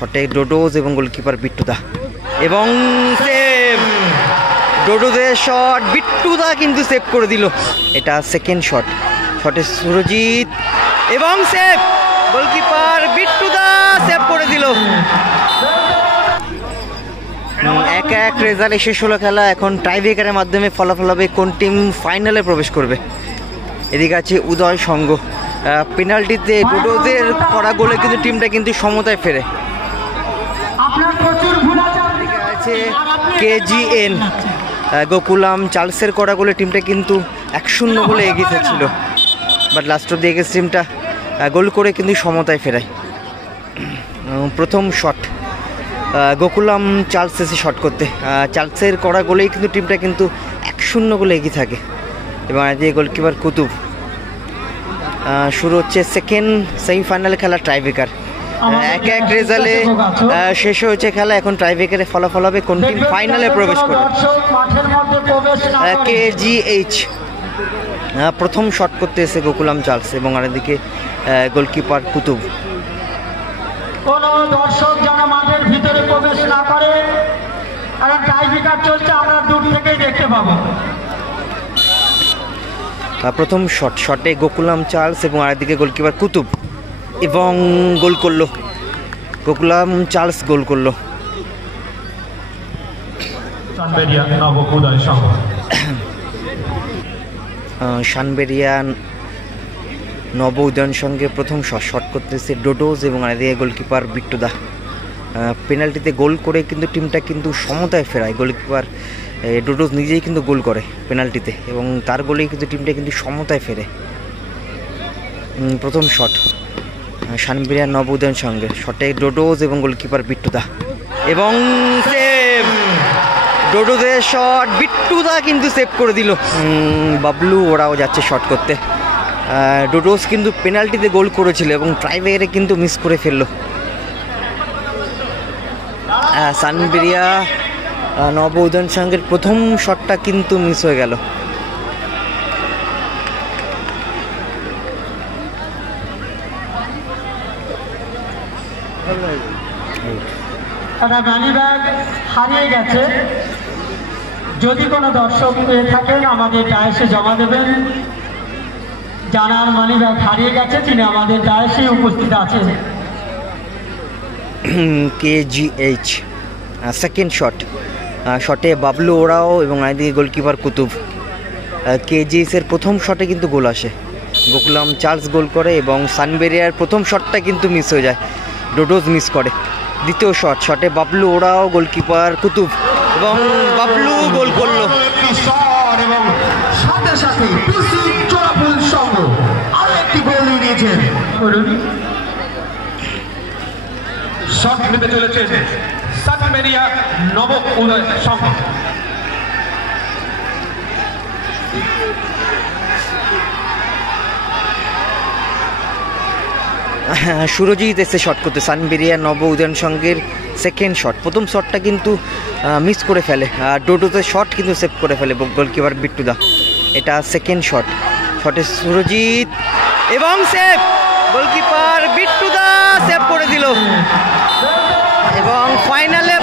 শটে ডোডোজ এবং গোলকিপার বিট্টুদা এবং সেভ। ডোডোজের শট, বিট্টুদা কিন্তু সেভ করে দিল। এটা সেকেন্ড শট। শটে সুরজিৎ এবং সেভ, গোলকিপার বিট্টুদা সেভ করে দিল। 1-1 রেজাল্টে শেষ হলো খেলা। এখন টাইব্রেকারের মাধ্যমে ফলাফল হবে কোন টিম ফাইনালে প্রবেশ করবে। এদিকে আছে উদয় সংঘ। পেনাল্টিতে ডোডোজের করা গোলে কিন্তু টিমটা কিন্তু সমতায় ফেরে। আছে KGN গোকুলাম চার্লসের করা গোলে টিমটা কিন্তু 1-0 গোলে এগিয়ে ছিল, but last of the against টিমটা গোল করে কিন্তু সমতায় ফেরায়। প্রথম শট গোকুলাম চার্লস এসে শট করতে, চার্লসের করা গোলেই কিন্তু টিমটা কিন্তু 1-0 গোলে এগিয়ে থাকে এবং এদিকে গোলকিপার কুতুব। শুরু হচ্ছে সেকেন্ড সেমিফাইনাল খেলা টাইব্রেকার। 1-1 রেজাল্টে শেষ হয়েছে খেলা। এখন টাইব্রেকারে ফলাফল হবে কোন টিম ফাইনালে প্রবেশ করবে। KGH প্রথম শট করতে এসে গোকুলাম চার্লস এবং আরেকদিকে গোলকিপার কুতুব। কোন দর্শক যেন মাঠের ভিতরে প্রবেশ না করে, কারণ টাইব্রেকার চলছে, আমরা দূর থেকেই দেখতে পাবো। প্রথম শটে গোকুলাম চার্লস এবং আরেকদিকে গোলকিপার কুতুব এবং গোল করলো গোকুলাম চার্লস, গোল করলো। শানবেরিয়া নব উদয়ন সঙ্গে প্রথম শট করতেছে ডোডোজ এবং আরেকদিকে গোলকিপার বিট্টুদা। পেনাল্টিতে গোল করে কিন্তু টিমটা কিন্তু সমতায় ফেরায়। গোলকিপার ডোডোজ নিজেই কিন্তু গোল করে পেনাল্টিতে এবং তার গোলেই কিন্তু টিমটা কিন্তু সমতায় ফেরে। প্রথম শট শানবেরিয়া নব উদয়ন সঙ্গে, শটে ডোডোজ এবং গোলকিপার বিট্টুদা এবং সেভ। ডোডোজের শট, বিট্টুদা কিন্তু সেভ করে দিল। বাবলু ওরাও যাচ্ছে শট করতে। ডোডোজ কিন্তু পেনাল্টিতে গোল করেছিল এবং ট্রাইব্রেকারে কিন্তু মিস করে ফেললো। শানবেরিয়া নব উদয়ন সঙ্গের প্রথম শটটা কিন্তু মিস হয়ে গেল। মানিব্যাগ হারিয়ে গেছে। যদি কোনো দর্শক পেয়ে থাকেন আমাদের ডায়াসে জমা দেবেন। যার মানিব্যাগ হারিয়ে গেছে তিনি আমাদের ডায়াসে উপস্থিত আছেন। KGH সেকেন্ড শটে বাবলু ওরাও এবং আইদিকে গোলকিপার কুতুব। KGH এর প্রথম শটে কিন্তু গোল আসে, গোকুলাম চার্লস গোল করে এবং শানবেরিয়ার প্রথম শটটা কিন্তু মিস হয়ে যায়, ডোডোজ মিস করে। দ্বিতীয় শটে বাবলু ওরাও, গোলকিপার কুতুব এবং বাবলু গোল করলো। এবং সাথে সাথে চলাফুল সঙ্গ আরো একটি গোল দিয়েছেন। শট নিতে চলেছে শানবেরিয়া নব উদয় সংঘ। সুরজিৎ এসে শট করতে শানবেরিয়া নব উদয়ন সঙ্গের সেকেন্ড শট। প্রথম শটটা কিন্তু মিস করে ফেলে, আর ডোডোজের শট কিন্তু সেভ করে ফেলে গোলকিপার বিট্টুদা। এটা সেকেন্ড শটে সুরজিৎ এবং সেভ, গোলকিপার বিট্টুদা সেভ করে দিল এবং ফাইনালে